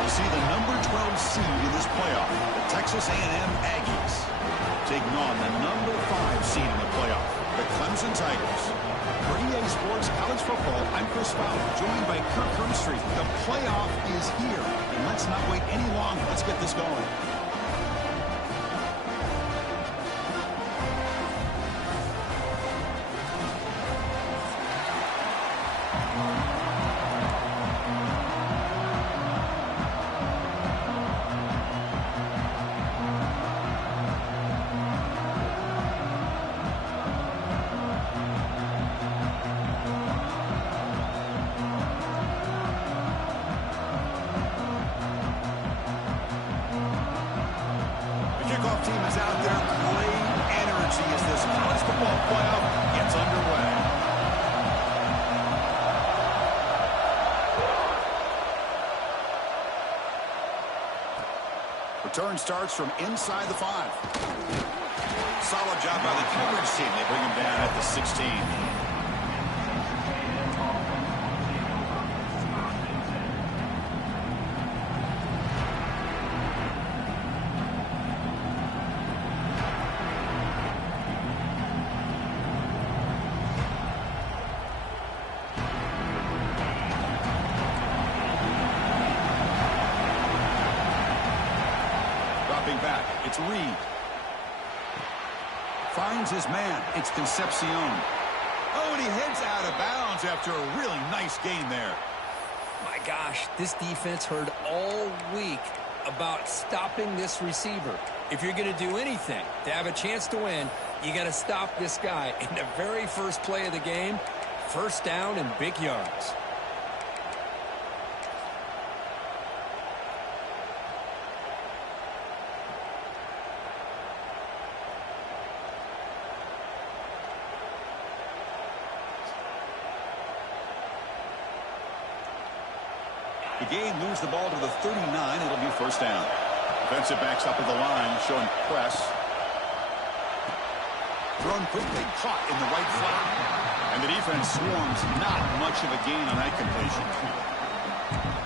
We'll see the number 12 seed in this playoff, the Texas A&M Aggies, taking on the number 5 seed in the playoff, the Clemson Tigers. For EA Sports College Football, I'm Chris Fowler, joined by Kirk Herbstreit. The playoff is here, and let's not wait any longer. Let's get this going. Team is out there. Great energy as this college football playoff gets underway. Return starts from inside the 5. Solid job by the coverage team. They bring him down at the 16. Back. It's Reed. Finds his man. It's Concepcion. Oh, and he heads out of bounds after a really nice gain there. My gosh, this defense heard all week about stopping this receiver. If you're going to do anything to have a chance to win, you got to stop this guy. In the very first play of the game, first down and big yards. The game moves the ball to the 39. It'll be first down. Defensive backs up at the line, showing press. Thrown quickly, caught in the right flat. And the defense swarms. Not much of a gain on that completion.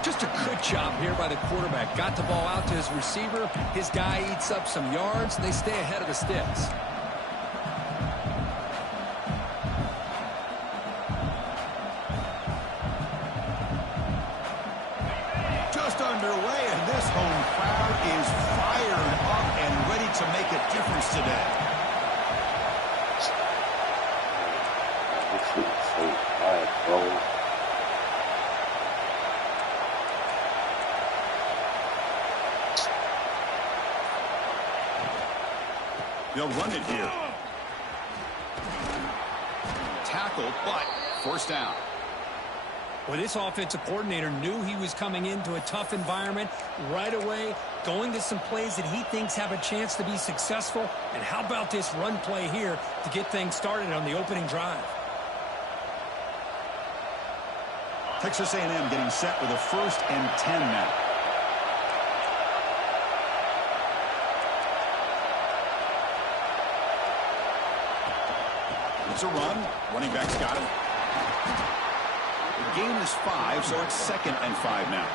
Just a good job here by the quarterback. Got the ball out to his receiver. His guy eats up some yards. They stay ahead of the sticks. Underway, and this home crowd is fired up and ready to make a difference today. This is so high, bro. They'll run it here. Tackled, but first down. Well, this offensive coordinator knew he was coming into a tough environment right away, going to some plays that he thinks have a chance to be successful. And how about this run play here to get things started on the opening drive? Texas A&M getting set with a 1st and 10 now. It's a run. Running back's got it. The game is 5, so it's 2nd and 5 now.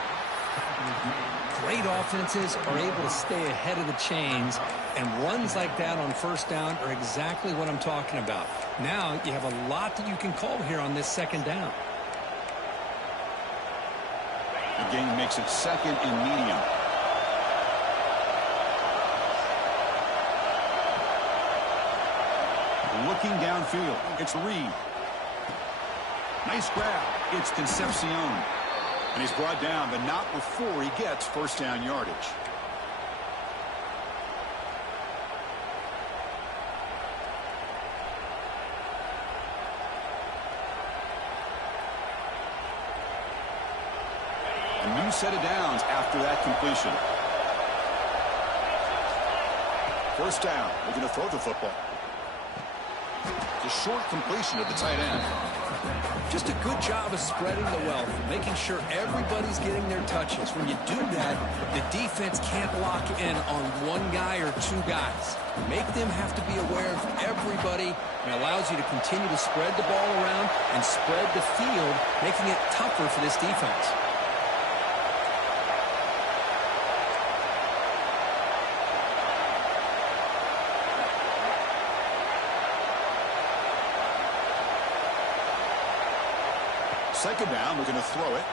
Great offenses are able to stay ahead of the chains, and runs like that on first down are exactly what I'm talking about. Now you have a lot that you can call here on this 2nd down. The game makes it 2nd and medium. Looking downfield, it's Reed. Nice grab. It's Concepcion. And he's brought down, but not before he gets first down yardage. A new set of downs after that completion. First down. We're going to throw the football. It's a short completion of the tight end. Just a good job of spreading the wealth, making sure everybody's getting their touches. When you do that, the defense can't lock in on one guy or two guys. Make them have to be aware of everybody, and allows you to continue to spread the ball around and spread the field, making it tougher for this defense. Second down, we're going to throw it.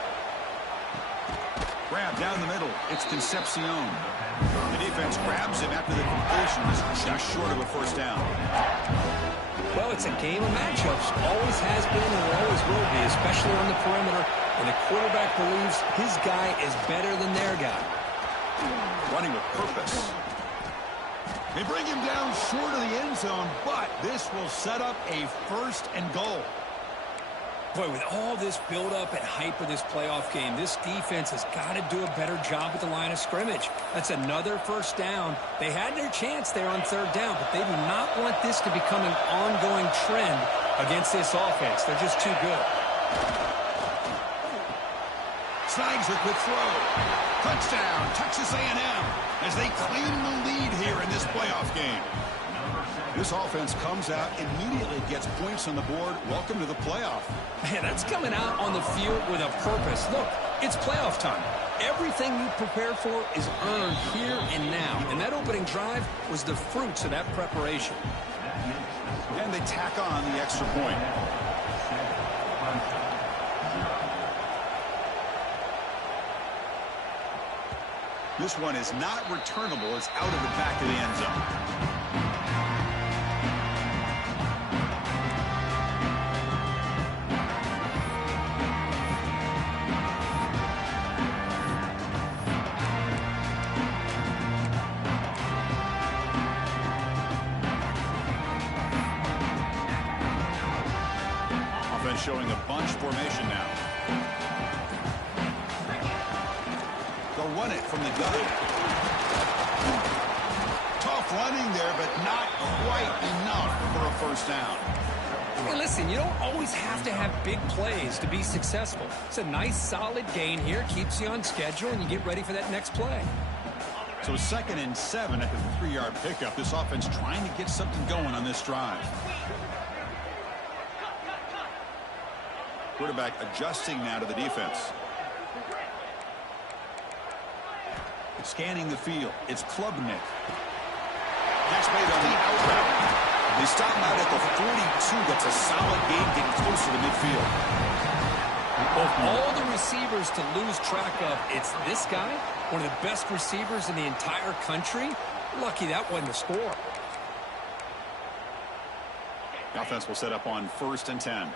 Grab down the middle. It's Concepcion. The defense grabs him after the completion is just short of a first down. Well, it's a game of matchups. Always has been and always will be, especially on the perimeter. And the quarterback believes his guy is better than their guy. Running with purpose. They bring him down short of the end zone, but this will set up a first and goal. Boy, with all this build-up and hype of this playoff game, this defense has got to do a better job at the line of scrimmage. That's another first down. They had their chance there on third down, but they do not want this to become an ongoing trend against this offense. They're just too good. Snags a quick throw. Touchdown, Texas A&M, as they claim the lead here in this playoff game. This offense comes out, immediately gets points on the board. Welcome to the playoff. Man, that's coming out on the field with a purpose. Look, it's playoff time. Everything you prepare for is earned here and now. And that opening drive was the fruits of that preparation. And they tack on the extra point. This one is not returnable. It's out of the back of the end zone. Showing a bunch formation now. They'll run it from the gun. Tough running there, but not quite enough for a first down. Hey, listen, you don't always have to have big plays to be successful. It's a nice, solid gain here. Keeps you on schedule, and you get ready for that next play. So 2nd and 7 after the 3-yard pickup. This offense trying to get something going on this drive. Quarterback adjusting now to the defense. Scanning the field. It's Klubnik. Catch made on the out route. They stop him out at the 42. That's a solid gain, getting closer to midfield. Of all the receivers to lose track of, it's this guy, one of the best receivers in the entire country. Lucky that wasn't a score. The offense will set up on 1st and 10.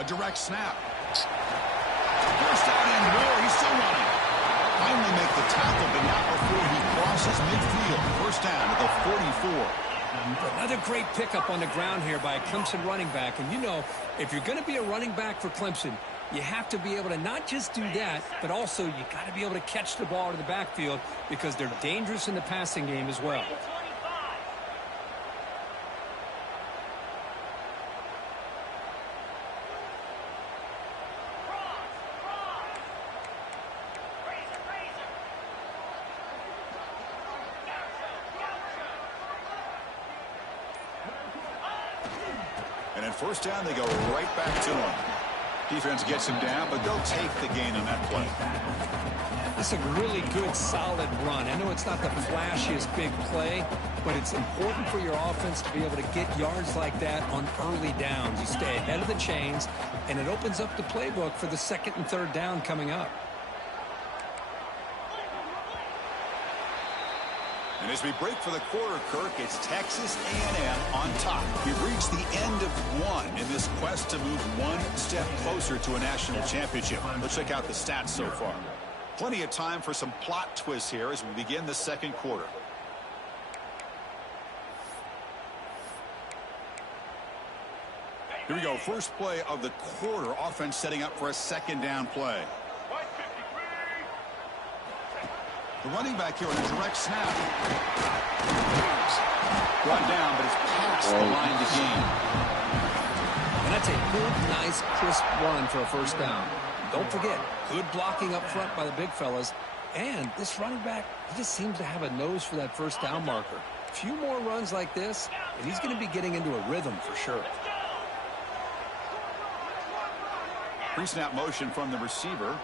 A direct snap. First down and more. He's still running. Finally make the tackle, but not before he crosses midfield. First down at the 44. Another great pickup on the ground here by a Clemson running back. And you know, if you're going to be a running back for Clemson, you have to be able to not just do that, but also you got to be able to catch the ball to the backfield because they're dangerous in the passing game as well. And at first down, they go right back to him. Defense gets him down, but they'll take the gain on that play. This is a really good, solid run. I know it's not the flashiest big play, but it's important for your offense to be able to get yards like that on early downs. You stay ahead of the chains, and it opens up the playbook for the 2nd and 3rd down coming up. And as we break for the quarter, Kirk, it's Texas A&M on top. We've reached the end of one in this quest to move one step closer to a national championship. Let's check out the stats so far. Plenty of time for some plot twists here as we begin the 2nd quarter. Here we go. First play of the quarter. Offense setting up for a 2nd down play. The running back here on a direct snap. Brought down, but it's past the line to gain. And that's a good, nice, crisp run for a first down. Don't forget, good blocking up front by the big fellas. And this running back, he just seems to have a nose for that first down marker. A few more runs like this, and he's going to be getting into a rhythm for sure. Pre-snap motion from the receiver.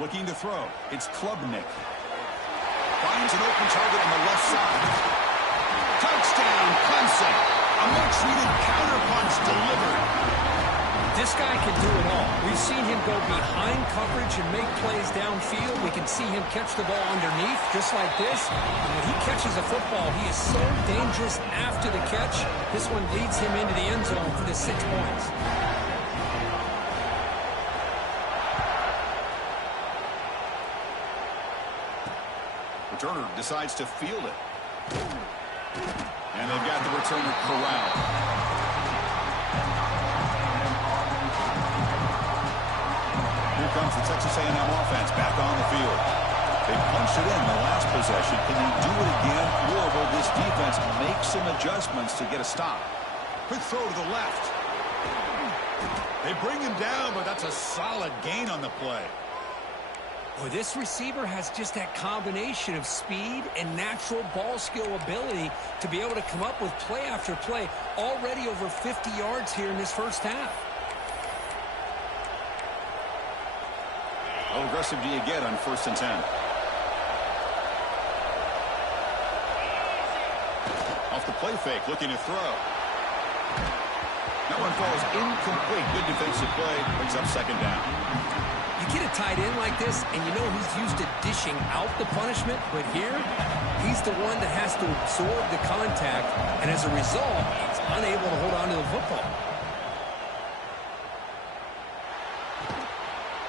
Looking to throw. It's Klubnik. Finds an open target on the left side. Touchdown, Clemson. A much-needed counterpunch delivered. This guy can do it all. We've seen him go behind coverage and make plays downfield. We can see him catch the ball underneath, just like this. And when he catches a football, he is so dangerous after the catch. This one leads him into the end zone for the 6 points. Returner decides to field it. And they've got the returner corralled. Here comes the Texas A&M offense back on the field. They punched it in the last possession. Can they do it again, or will this defense make some adjustments to get a stop? Quick throw to the left. They bring him down, but that's a solid gain on the play. Boy, this receiver has just that combination of speed and natural ball skill ability to be able to come up with play after play. Already over 50 yards here in this first half. How aggressive do you get on 1st and 10? Off the play fake, looking to throw. That one falls incomplete. Good defensive play, brings up 2nd down. You get a tight end like this, and you know he's used to dishing out the punishment, but here, he's the one that has to absorb the contact, and as a result, he's unable to hold on to the football.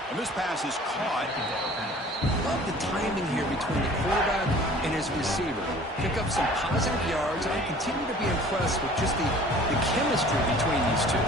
And this pass is caught. Love the timing here between the quarterback and his receiver. Pick up some positive yards, and I continue to be impressed with just the chemistry between these two.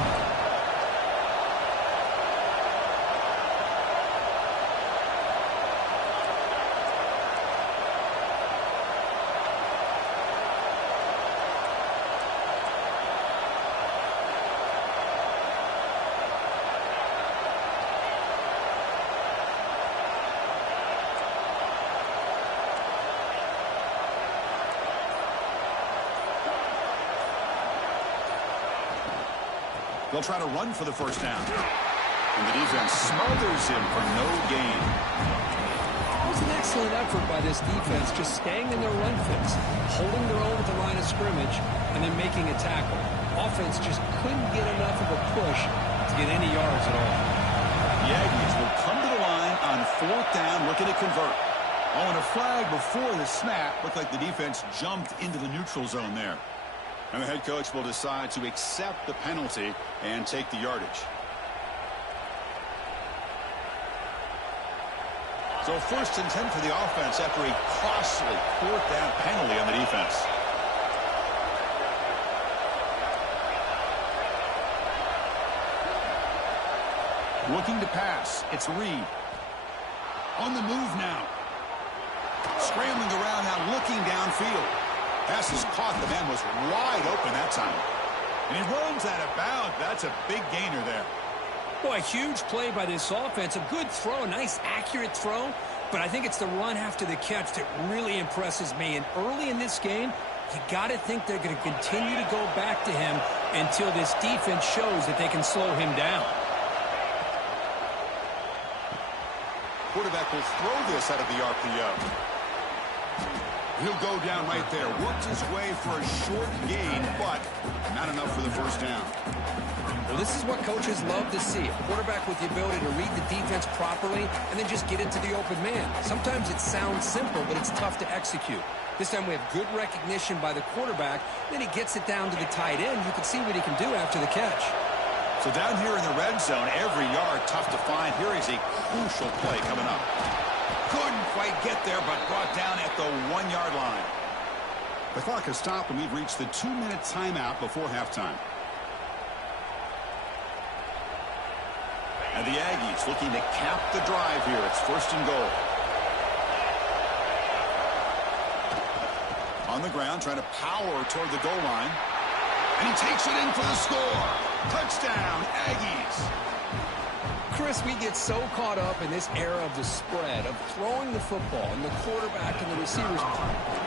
They'll try to run for the 1st down. And the defense smothers him for no gain. It was an excellent effort by this defense, just staying in their run fix, holding their own at the line of scrimmage, and then making a tackle. Offense just couldn't get enough of a push to get any yards at all. The Aggies will come to the line on 4th down, looking to convert. Oh, and a flag before the snap. Looked like the defense jumped into the neutral zone there. And the head coach will decide to accept the penalty and take the yardage. So 1st and 10 for the offense after a costly 4th down penalty on the defense. Looking to pass. It's Reed. On the move now. Scrambling around now, looking downfield. Pass is caught. The man was wide open that time. And he runs out of bounds. That's a big gainer there. Boy, a huge play by this offense. A good throw, a nice accurate throw. But I think it's the run after the catch that really impresses me. And early in this game, you got to think they're going to continue to go back to him until this defense shows that they can slow him down. Quarterback will throw this out of the RPO. He'll go down right there. Works his way for a short gain, but not enough for the 1st down. Well, this is what coaches love to see. A quarterback with the ability to read the defense properly and then just get into the open man. Sometimes it sounds simple, but it's tough to execute. This time we have good recognition by the quarterback. Then he gets it down to the tight end. You can see what he can do after the catch. So down here in the red zone, every yard tough to find. Here is a crucial play coming up. Couldn't quite get there, but brought down at the 1-yard line. The clock has stopped, and we've reached the 2-minute timeout before halftime. And the Aggies looking to cap the drive here. It's 1st and goal. On the ground, trying to power toward the goal line. And he takes it in for the score. Touchdown, Aggies. Chris, we get so caught up in this era of the spread, of throwing the football, and the quarterback and the receivers.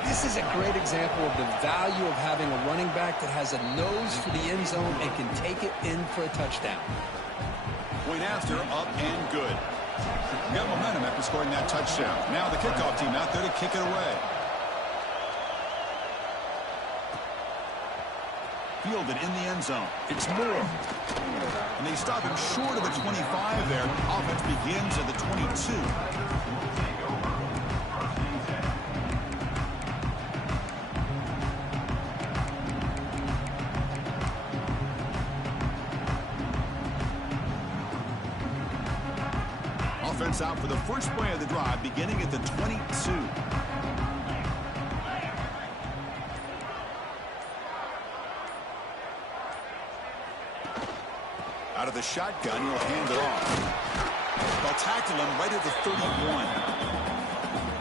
This is a great example of the value of having a running back that has a nose for the end zone and can take it in for a touchdown. Point after, up and good. Got momentum after scoring that touchdown. Now the kickoff team out there to kick it away. Fielded in the end zone. It's Moore. And they stop him short of the 25 there. Offense begins at the 22. Offense out for the first play of the drive, beginning at the 22. Out of the shotgun, he'll hand it off. They'll tackle him right at the 31.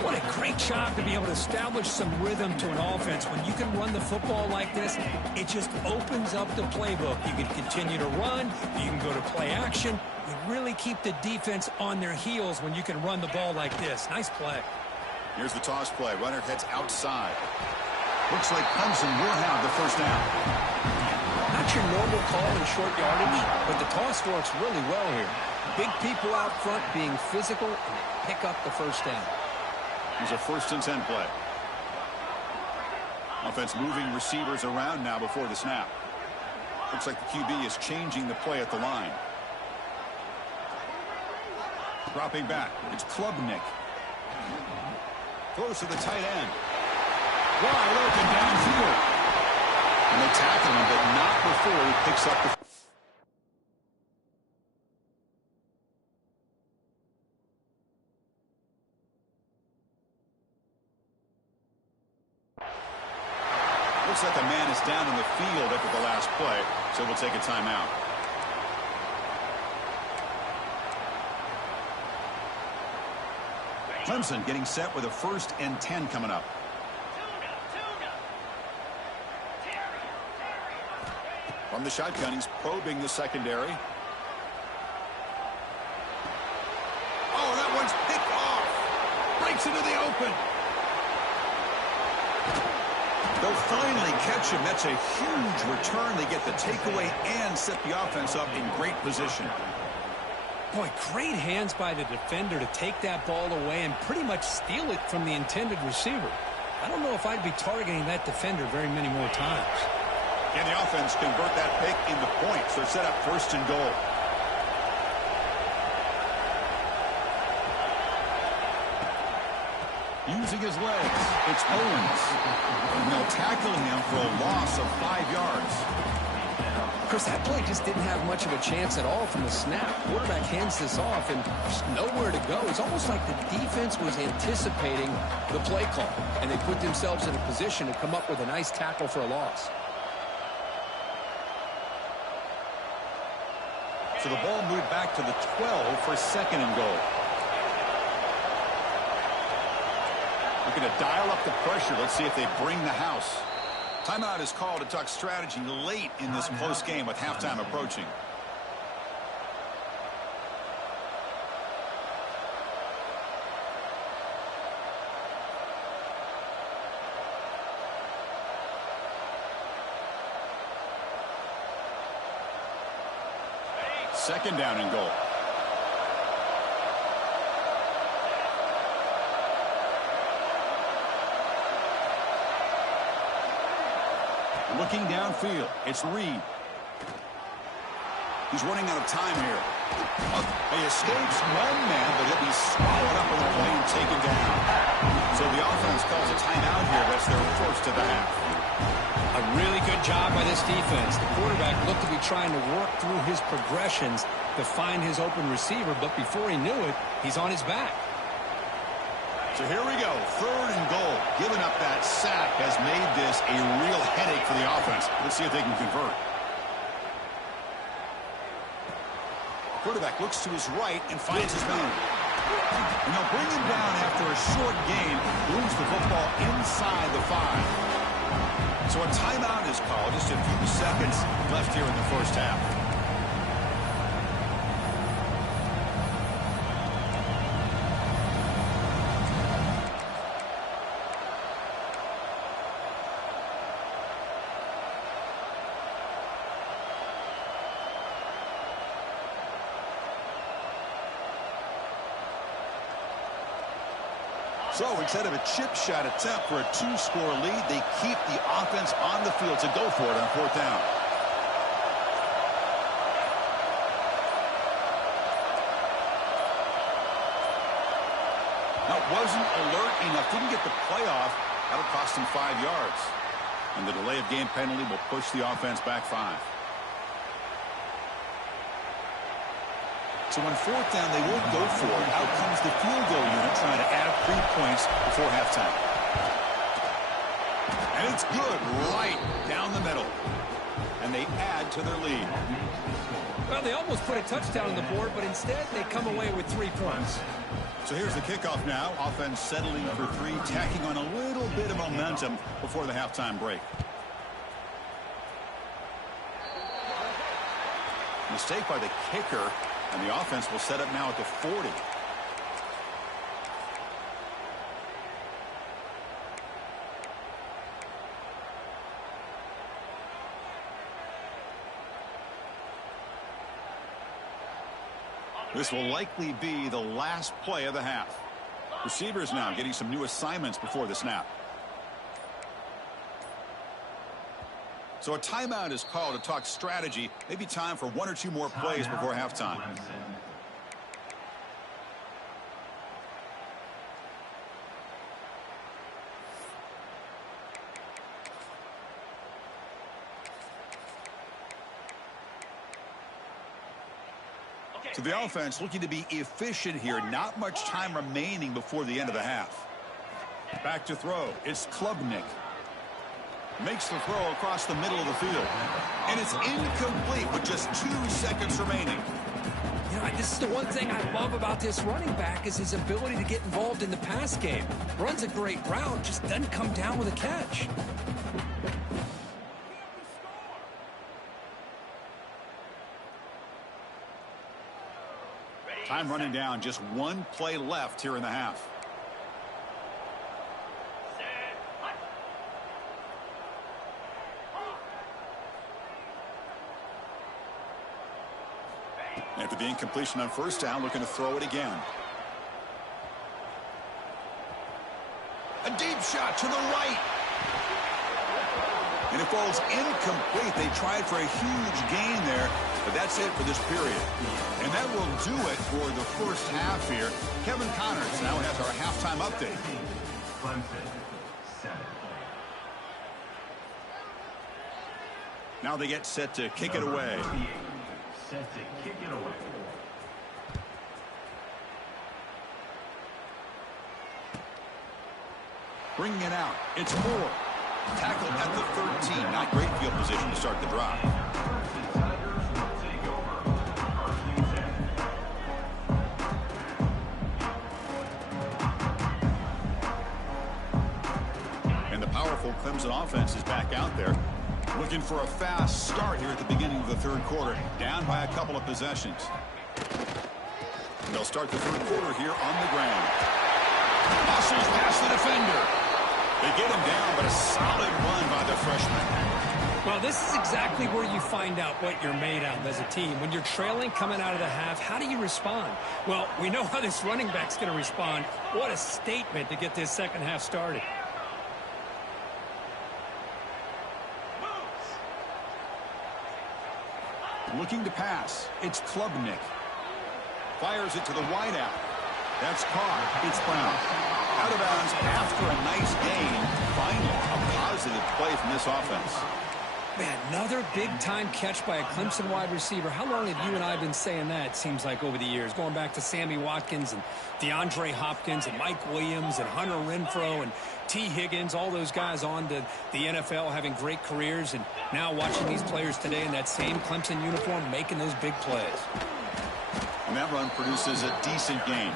What a great job to be able to establish some rhythm to an offense. When you can run the football like this, it just opens up the playbook. You can continue to run. You can go to play action. You really keep the defense on their heels when you can run the ball like this. Nice play. Here's the toss play. Runner heads outside. Looks like Clemson will have the first down. Not your normal call in short yardage, but the toss works really well here. Big people out front being physical, and they pick up the first down. Here's a 1st and 10 play. Offense moving receivers around now before the snap. Looks like the QB is changing the play at the line. Dropping back. It's Klubnik. Close to the tight end. Wide open downfield. And they tackle him, but not before he picks up the... Looks like a man is down in the field after the last play, so we'll take a timeout. Clemson getting set with a 1st and 10 coming up. From the shotgun, he's probing the secondary. Oh, that one's picked off. Breaks into the open. They'll finally catch him. That's a huge return. They get the takeaway and set the offense up in great position. Boy, great hands by the defender to take that ball away and pretty much steal it from the intended receiver. I don't know if I'd be targeting that defender very many more times. And the offense convert that pick into points. They're set up 1st and goal. Using his legs, it's Owens. And they'll tackle him for a loss of 5 yards. Chris, that play just didn't have much of a chance at all from the snap. Quarterback hands this off and just nowhere to go. It's almost like the defense was anticipating the play call, and they put themselves in a position to come up with a nice tackle for a loss. So the ball moved back to the 12 for 2nd and goal. Looking to dial up the pressure. Let's see if they bring the house. Timeout is called to talk strategy late in this close game with halftime approaching. Second down and goal. Looking downfield, it's Reed. He's running out of time here. He escapes one man, but he'll be swallowed up on the play and taken down. So the offense calls a timeout here. That's their 1st of the half. A really good job by this defense. The quarterback looked to be trying to work through his progressions to find his open receiver, but before he knew it, he's on his back. So here we go, 3rd and goal. Giving up that sack has made this a real headache for the offense. Let's see if they can convert. Quarterback looks to his right and finds his man. And they'll bring him down after a short gain. Moves the football inside the 5. So a timeout is called. Just a few seconds left here in the first half. So instead of a chip shot attempt for a 2-score lead, they keep the offense on the field to go for it on 4th down. Now, wasn't alert enough, didn't get the play off. That'll cost him 5 yards. And the delay of game penalty will push the offense back 5. So on 4th down, they won't go for it. Out comes the field goal unit trying to add up 3 points before halftime. And it's good right down the middle. And they add to their lead. Well, they almost put a touchdown on the board, but instead they come away with 3 points. So here's the kickoff now. Offense settling for 3, tacking on a little bit of momentum before the halftime break. Mistake by the kicker, and the offense will set up now at the 40. This will likely be the last play of the half. Receivers now getting some new assignments before the snap. So a timeout is called to talk strategy. Maybe time for 1 or 2 more plays before halftime. So the offense looking to be efficient here. Not much time remaining before the end of the half. Back to throw. It's Klubnik. Makes the throw across the middle of the field. And it's incomplete with just 2 seconds remaining. You know, this is the one thing I love about this running back is his ability to get involved in the pass game. Runs a great route, just doesn't come down with a catch. Time running down, just 1 play left here in the half. After the incompletion on 1st down, looking to throw it again. A deep shot to the right. And it falls incomplete. They tried for a huge gain there, but that's it for this period. And that will do it for the first half here. Kevin Connors now has our halftime update. Now they get set to kick it away. Bringing it out. It's Moore. Tackled at the 13. Not great field position to start the drive. And the powerful Clemson offense is back out there. Looking for a fast start here at the beginning of the 3rd quarter. Down by a couple of possessions. And they'll start the 3rd quarter here on the ground. Muscles past the defender. They get him down, but a solid run by the freshman. Well, this is exactly where you find out what you're made of as a team. When you're trailing coming out of the half, how do you respond? Well, we know how this running back's going to respond. What a statement to get this second half started. Looking to pass. It's Klubnik. Fires it to the wideout. That's caught. It's Brown. Out of bounds after a nice gain. Finally, a positive play from this offense. Man, another big-time catch by a Clemson wide receiver. How long have you and I been saying that, it seems like, over the years? Going back to Sammy Watkins and DeAndre Hopkins and Mike Williams and Hunter Renfrow and T. Higgins, all those guys on to the NFL having great careers. And now watching these players today in that same Clemson uniform making those big plays. And that run produces a decent gain.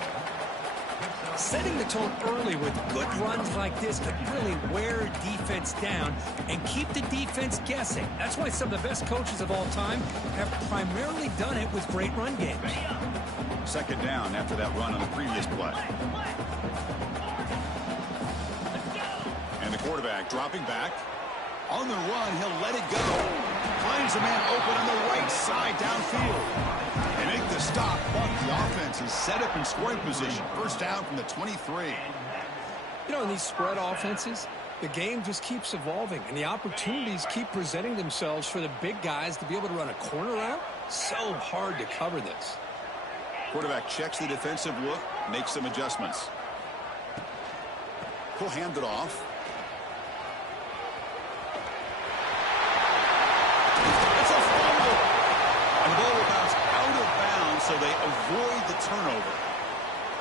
Setting the tone early with good runs like this can really wear defense down and keep the defense guessing. That's why some of the best coaches of all time have primarily done it with great run games. 2nd down after that run on the previous play. And the quarterback dropping back. On the run, he'll let it go. Finds a man open on the right side downfield. They make the stop, but the offense is set up in scoring position. 1st down from the 23. You know, in these spread offenses, the game just keeps evolving, and the opportunities keep presenting themselves for the big guys to be able to run a corner route. So hard to cover this. Quarterback checks the defensive look, makes some adjustments. He'll hand it off. It's a fumble. And the ball will bounce out of bounds, so they avoid the turnover.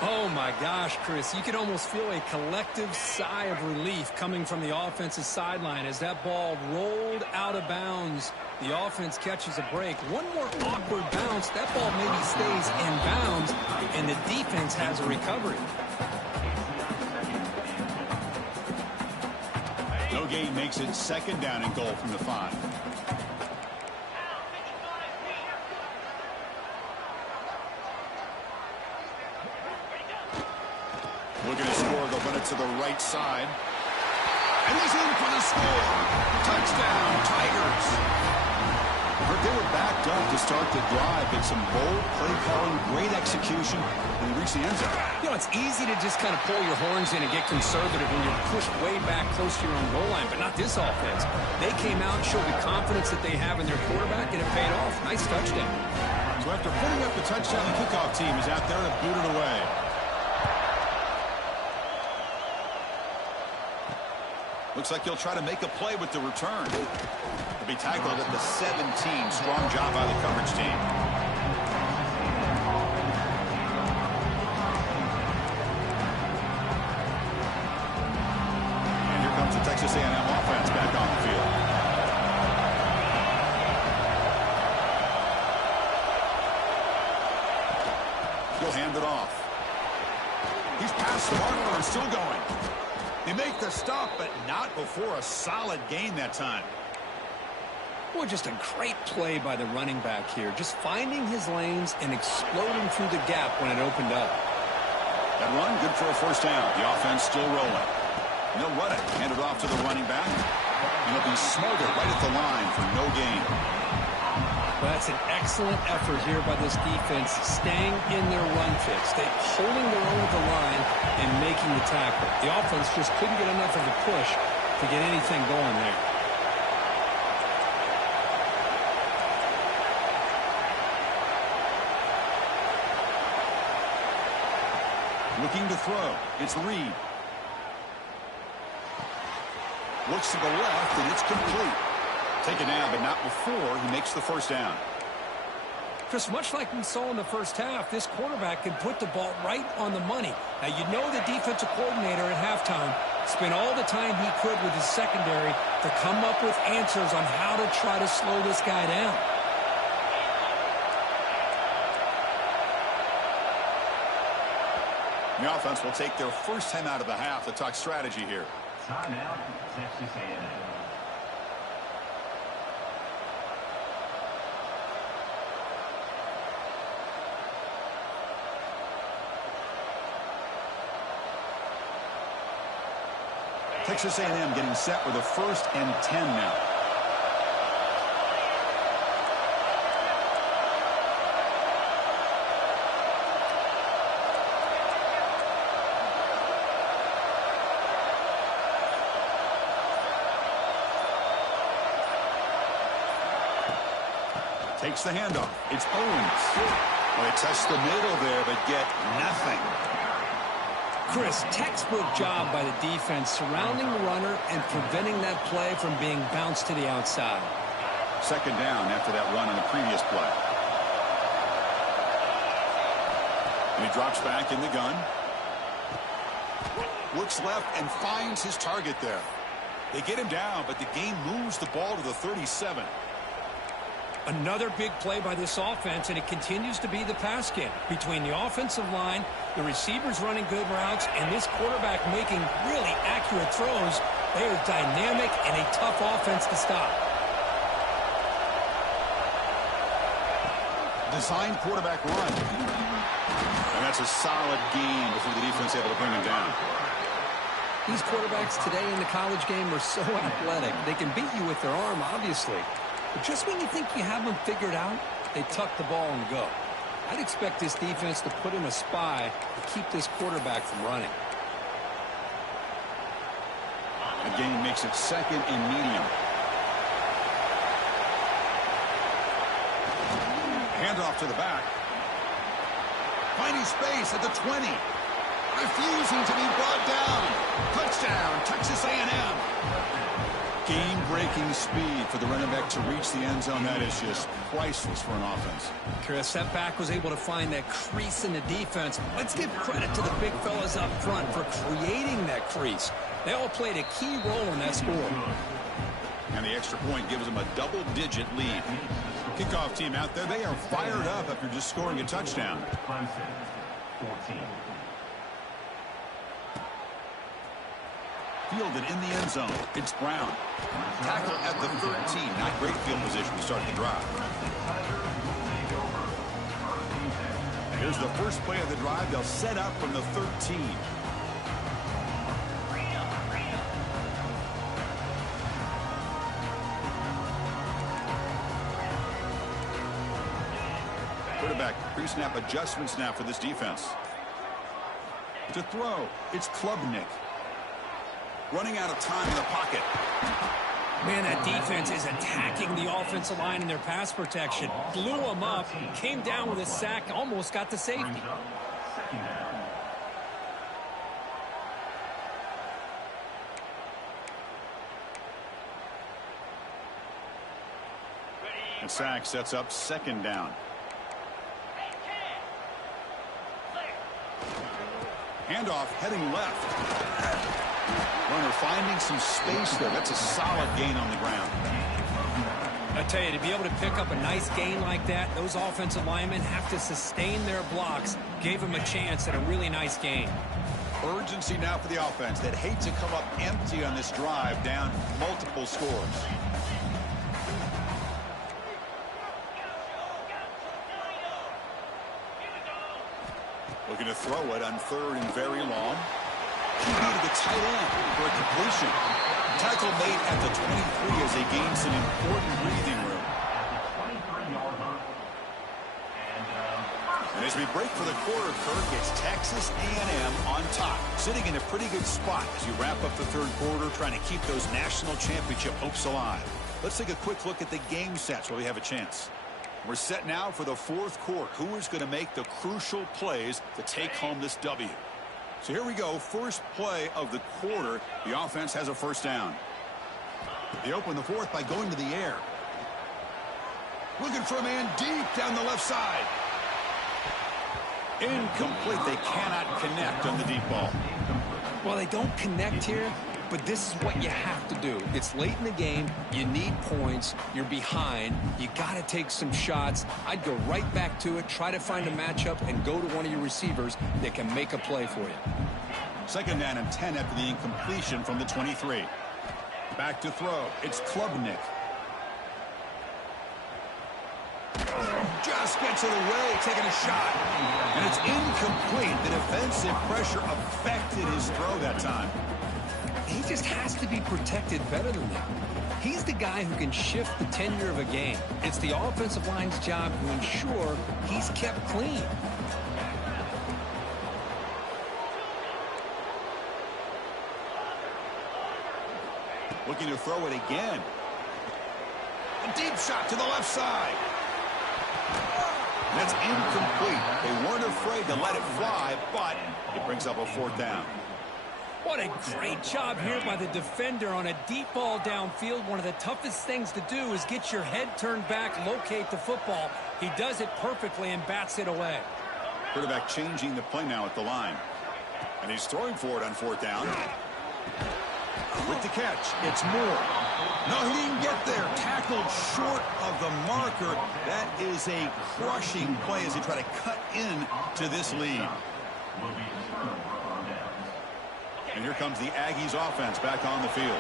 Oh, my gosh, Chris. You could almost feel a collective sigh of relief coming from the offensive sideline as that ball rolled out of bounds. The offense catches a break. One more awkward bounce. That ball maybe stays in bounds, and the defense has a recovery. No gain makes it second down and goal from the 5. Looking to score, they'll run it to the right side. And he's in for the score. Touchdown, Tigers. They were backed up to start the drive, but some bold play calling, great execution, and they reach the end zone. You know, it's easy to just kind of pull your horns in and get conservative when you're pushed way back close to your own goal line, but not this offense. They came out and showed the confidence that they have in their quarterback, and it paid off. Nice touchdown. So after putting up the touchdown, the kickoff team is out there to boot it away. Looks like he'll try to make a play with the return. He'll be tackled at the 17. Strong job by the coverage team. And here comes the Texas A&M offense back on the field. He'll hand it off. He's past the marker and still going. They make the stop, but not before a solid gain that time. Boy, just a great play by the running back here. Just finding his lanes and exploding through the gap when it opened up. That run, good for a first down. The offense still rolling. And they'll run it. Hand it off to the running back. And he'll be smothered right at the line for no gain. Well, that's an excellent effort here by this defense, staying in their run fix. They're holding their own at the line and making the tackle. The offense just couldn't get enough of a push to get anything going there. Looking to throw. It's Reed. Looks to the left, and it's complete. Taken down, but not before he makes the first down. Chris, much like we saw in the first half, this quarterback can put the ball right on the money. Now, you know the defensive coordinator at halftime spent all the time he could with his secondary to come up with answers on how to try to slow this guy down. The offense will take their first time out of the half to talk strategy here. Timeout, Texas A&M. Texas A&M getting set with a 1st and 10 now. Takes the handoff. It's Owens. Well, they touched the middle there, but get nothing. Chris, textbook job by the defense surrounding the runner and preventing that play from being bounced to the outside. Second down after that run on the previous play. And he drops back in the gun. Looks left and finds his target there. They get him down, but the game moves the ball to the 37. Another big play by this offense, and it continues to be the pass game. Between the offensive line, the receivers running good routes, and this quarterback making really accurate throws, they are dynamic and a tough offense to stop. Designed quarterback run. And that's a solid gain before the defense able to bring him down. These quarterbacks today in the college game are so athletic. They can beat you with their arm, obviously. But just when you think you have them figured out, they tuck the ball and go. I'd expect this defense to put in a spy to keep this quarterback from running. The gain makes it 2nd and medium. Handoff to the back. Finding space at the 20. Refusing to be brought down. Touchdown, Texas A&M. Game-breaking speed for the running back to reach the end zone. That is just priceless for an offense. Chris, that back was able to find that crease in the defense. Let's give credit to the big fellas up front for creating that crease. They all played a key role in that score. And the extra point gives them a double-digit lead. Kickoff team out there, they are fired up after just scoring a touchdown. Clemson, 14. Fielded in the end zone. It's Brown. Tackle at the 13. Not great field position to start the drive. Here's the first play of the drive. They'll set up from the 13. Quarterback pre-snap adjustments now for this defense. To throw, it's Klubnik. Running out of time in the pocket. Man, that defense is attacking the offensive line in their pass protection. Blew them up, came down with a sack, almost got the safety. Second down. And sack sets up 2nd down. Handoff heading left. Runner finding some space there. That's a solid gain on the ground. I tell you, to be able to pick up a nice gain like that, those offensive linemen have to sustain their blocks. Gave them a chance at a really nice gain. Urgency now for the offense that hate to come up empty on this drive, down multiple scores. Looking to throw it on 3rd and very long. QB to the tight end for a completion. Tackle made at the 23 as they gain some important breathing room. And as we break for the quarter, Kirk, it's Texas A&M on top, sitting in a pretty good spot as you wrap up the 3rd quarter, trying to keep those national championship hopes alive. Let's take a quick look at the game sets while we have a chance. We're set now for the 4th quarter. Who is going to make the crucial plays to take home this W? So here we go. First play of the quarter. The offense has a 1st down. They open the 4th by going to the air. Looking for a man deep down the left side. Incomplete. They cannot connect on the deep ball. Well, they don't connect here, but this is what you have to do. It's late in the game. You need points. You're behind. You got to take some shots. I'd go right back to it, try to find a matchup, and go to one of your receivers that can make a play for you. 2nd down and 10 after the incompletion from the 23. Back to throw. It's Klubnik. Just gets it away, taking a shot. And it's incomplete. The defensive pressure affected his throw that time. He just has to be protected better than that. He's the guy who can shift the tenure of a game. It's the offensive line's job to ensure he's kept clean. Looking to throw it again. A deep shot to the left side. That's incomplete. They weren't afraid to let it fly, but it brings up a 4th down. What a great job here by the defender on a deep ball downfield. One of the toughest things to do is get your head turned back, locate the football. He does it perfectly and bats it away. Quarterback changing the play now at the line. And he's throwing for it on 4th down. With the catch, it's Moore. No, he didn't get there. Tackled short of the marker. That is a crushing play as they try to cut in to this lead. And here comes the Aggies offense back on the field.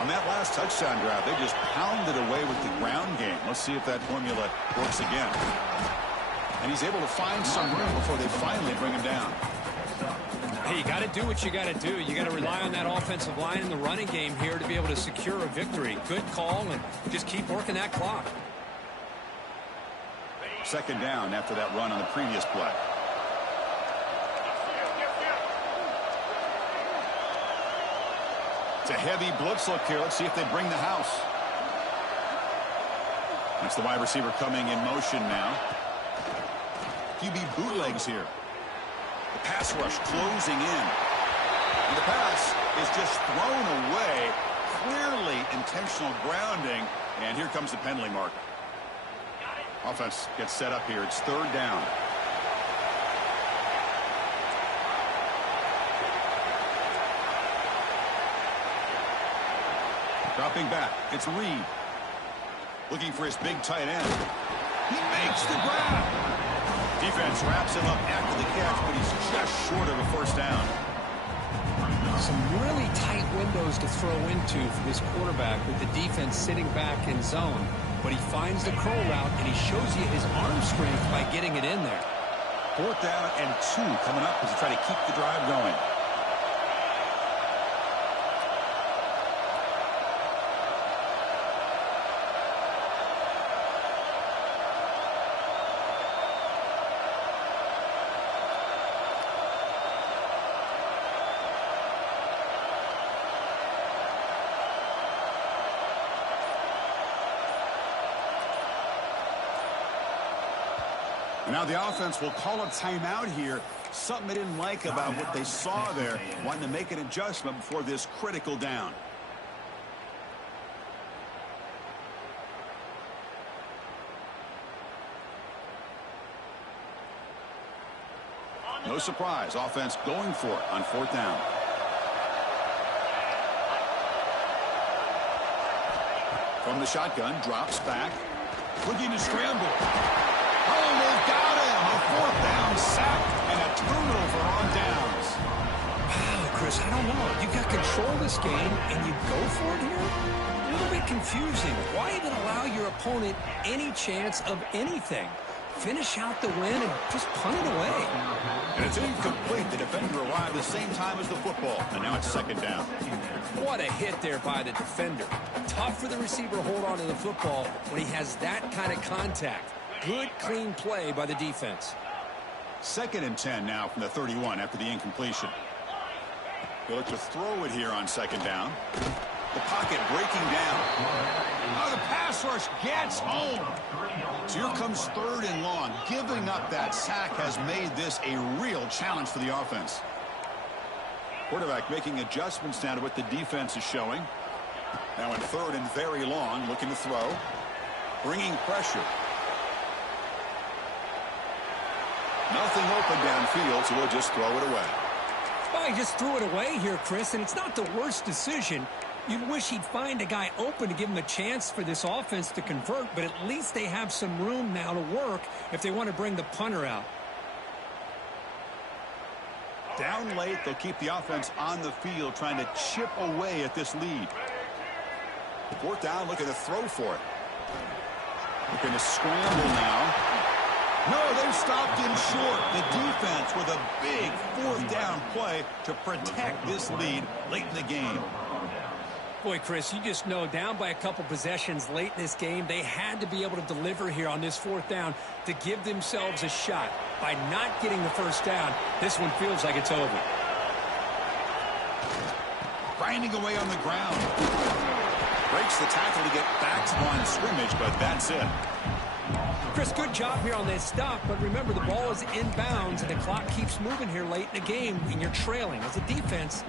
On that last touchdown drive, they just pounded away with the ground game. Let's see if that formula works again. And he's able to find some room before they finally bring him down. Hey, you got to do what you got to do. You got to rely on that offensive line in the running game here to be able to secure a victory. Good call, and just keep working that clock. 2nd down after that run on the previous play. It's a heavy blitz look here. Let's see if they bring the house. That's the wide receiver coming in motion now. QB bootlegs here. The pass rush closing in. And the pass is just thrown away. Clearly intentional grounding. And here comes the penalty marker. Offense gets set up here. It's third down. Dropping back. It's Reed. Looking for his big tight end. He makes the grab. Defense wraps him up after the catch, but he's just short of a first down. Some really tight windows to throw into for this quarterback with the defense sitting back in zone. But he finds the curl route, and he shows you his arm strength by getting it in there. Fourth down and 2 coming up as they try to keep the drive going. Now the offense will call a timeout here. Something they didn't like about what they saw there. Wanting to make an adjustment before this critical down. No surprise. Offense going for it on fourth down. From the shotgun, drops back. Looking to scramble. Oh, they've got him. A fourth down sack and a turnover on downs. Wow, Chris, I don't know. You got control of this game, and you go for it here? A little bit confusing. Why even allow your opponent any chance of anything? Finish out the win and just punt it away. And it's incomplete. The defender arrived the same time as the football, and now it's second down. What a hit there by the defender. Tough for the receiver to hold on to the football when he has that kind of contact. Good, clean play by the defense. Second and 10 now from the 31 after the incompletion. They look to throw it here on second down. The pocket breaking down. Oh, the pass rush gets home. So here comes third and long. Giving up that sack has made this a real challenge for the offense. Quarterback making adjustments now to what the defense is showing. Now in third and very long, looking to throw. Bringing pressure. Nothing open downfield, so we'll just throw it away. Well, he just threw it away here, Chris, and it's not the worst decision. You'd wish he'd find a guy open to give him a chance for this offense to convert, but at least they have some room now to work if they want to bring the punter out. Down late, they'll keep the offense on the field trying to chip away at this lead. Fourth down, looking to throw for it. Looking to scramble now. No, they've stopped him short. The defense with a big fourth down play to protect this lead late in the game. Boy, Chris, you just know down by a couple possessions late in this game, they had to be able to deliver here on this fourth down to give themselves a shot. By not getting the first down, this one feels like it's over. Grinding away on the ground. Breaks the tackle to get back to the line of scrimmage, but that's it. Chris, good job here on this stop, but remember the ball is inbounds and the clock keeps moving here late in the game and you're trailing. As a defense,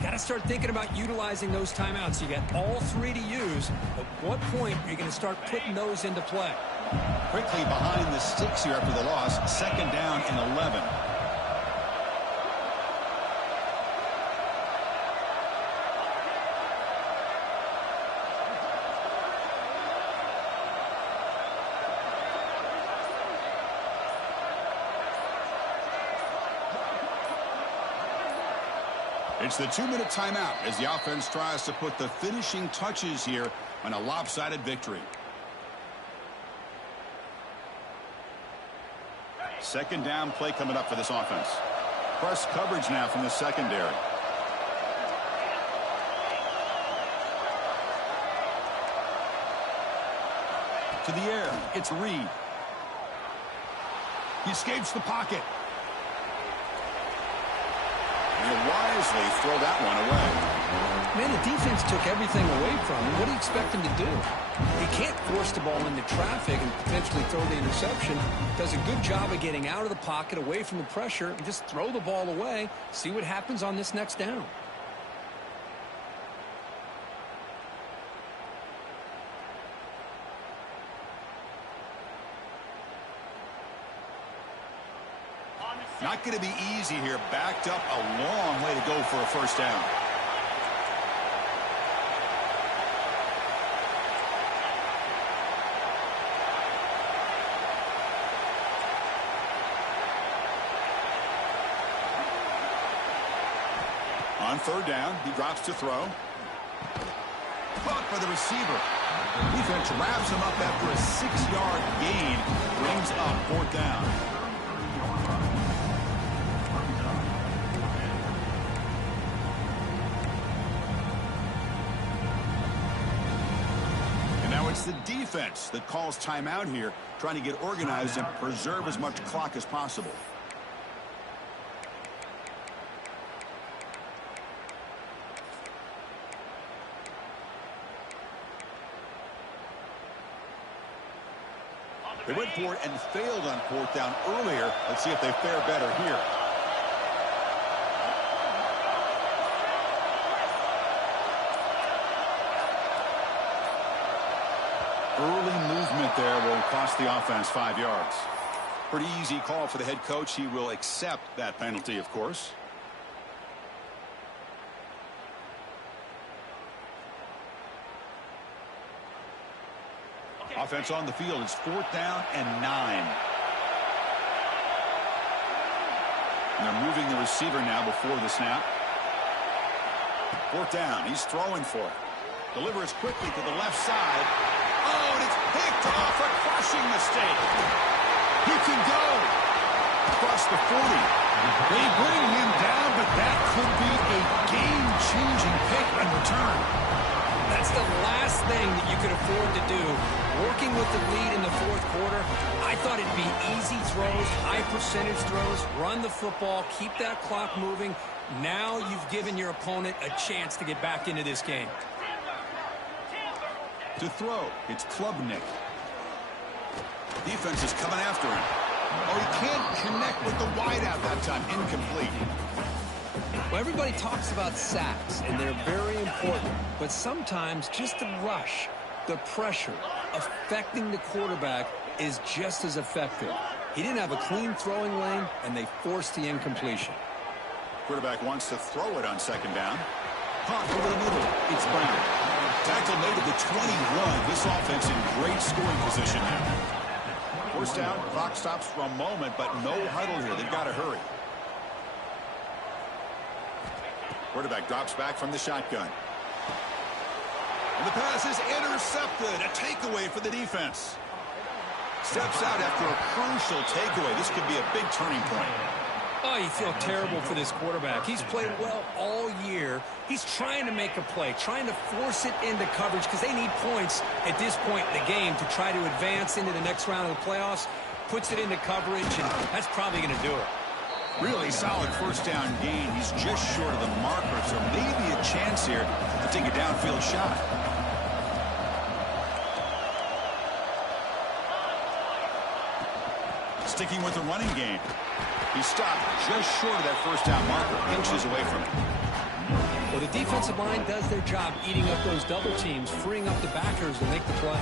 got to start thinking about utilizing those timeouts. You got all three to use. At what point are you going to start putting those into play? Quickly behind the sticks here after the loss. Second down and 11. It's the 2-minute timeout as the offense tries to put the finishing touches here on a lopsided victory. Second down play coming up for this offense. Press coverage now from the secondary. To the air, it's Reed. He escapes the pocket. He'll wisely throw that one away. Man, the defense took everything away from him. What do you expect him to do? He can't force the ball into traffic and potentially throw the interception. Does a good job of getting out of the pocket, away from the pressure, and just throw the ball away. See what happens on this next down. Not going to be easy here. Backed up a long way to go for a first down. On third down, he drops to throw. Caught by the receiver. Defense wraps him up after a 6-yard gain. Brings up fourth down. And now it's the defense that calls timeout here, trying to get organized and preserve as much clock as possible. They went for it and failed on fourth down earlier. Let's see if they fare better here. Early movement there will cost the offense 5 yards. Pretty easy call for the head coach. He will accept that penalty, of course. Offense on the field. It's fourth down and 9. And they're moving the receiver now before the snap. Fourth down. He's throwing for it. Delivers quickly to the left side. Oh, and it's picked off. A crushing mistake. He can go across the 40. They bring him down, but that could be a game-changing pick in return. That's the last thing that you could afford to do. Working with the lead in the fourth quarter, I thought it'd be easy throws, high percentage throws, run the football, keep that clock moving. Now you've given your opponent a chance to get back into this game. To throw, it's Klubnik. Defense is coming after him. Oh, he can't connect with the wideout that time. Incomplete. Well, everybody talks about sacks, and they're very important. But sometimes just the rush, the pressure, affecting the quarterback is just as effective. He didn't have a clean throwing lane, and they forced the incompletion. Quarterback wants to throw it on second down. Caught over the middle. It's Brown. Tackle made at the 21. This offense in great scoring position now. First down, clock stops for a moment, but no huddle here. They've got to hurry. Quarterback drops back from the shotgun. And the pass is intercepted. A takeaway for the defense. Steps out after a crucial takeaway. This could be a big turning point. Oh, you feel terrible for this quarterback. He's played well all year. He's trying to make a play, trying to force it into coverage because they need points at this point in the game to try to advance into the next round of the playoffs. Puts it into coverage, and that's probably going to do it. Really solid first down gain. He's just short of the marker, so maybe a chance here to take a downfield shot. Sticking with the running game. He stopped just short of that first down marker, inches away from it. Well, the defensive line does their job eating up those double teams, freeing up the backers to make the play.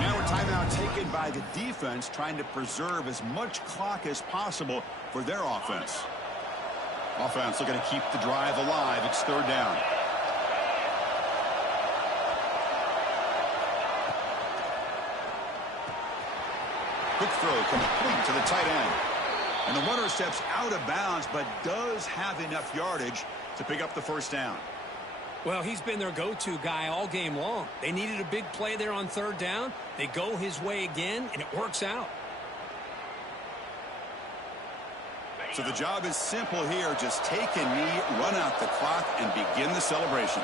Now a timeout taken by the defense, trying to preserve as much clock as possible for their offense. Offense looking to keep the drive alive. It's third down. Quick throw complete to the tight end. And the runner steps out of bounds, but does have enough yardage to pick up the first down. Well, he's been their go-to guy all game long. They needed a big play there on third down. They go his way again, and it works out. So the job is simple here. Just take a knee, run out the clock, and begin the celebration.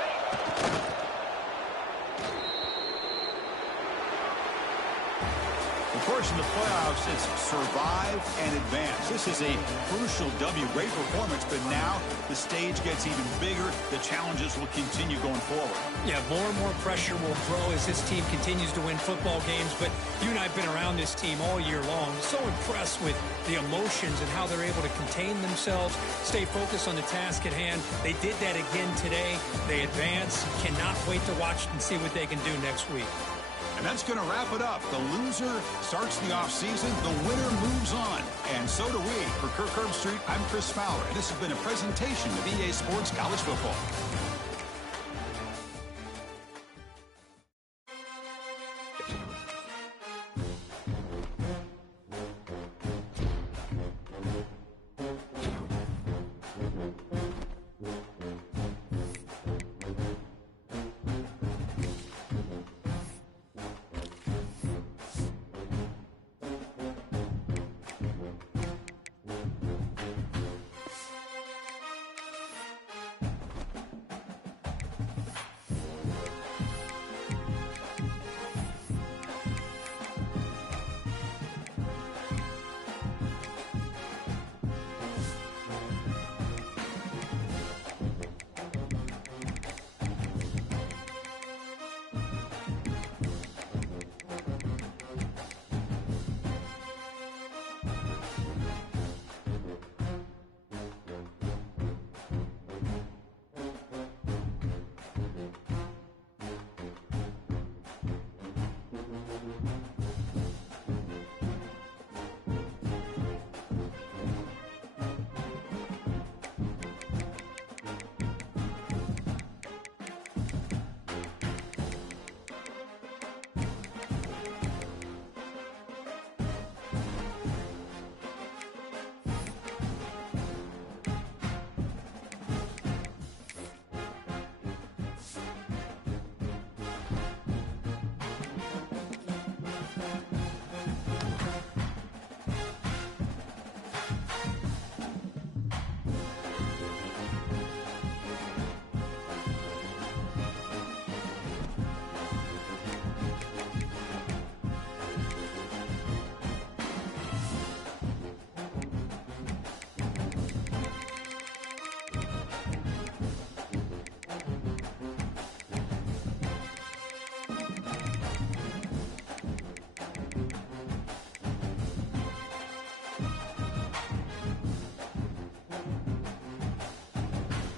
Of course, in the playoffs, it's survive and advance. This is a crucial W. Great performance, but now the stage gets even bigger. The challenges will continue going forward. Yeah, more and more pressure will grow as this team continues to win football games. But you and I have been around this team all year long. So impressed with the emotions and how they're able to contain themselves, stay focused on the task at hand. They did that again today. They advance. Cannot wait to watch and see what they can do next week. And that's going to wrap it up. The loser starts the offseason. The winner moves on. And so do we. For Kirk Herbstreit, I'm Chris Fowler. And this has been a presentation of EA Sports College Football.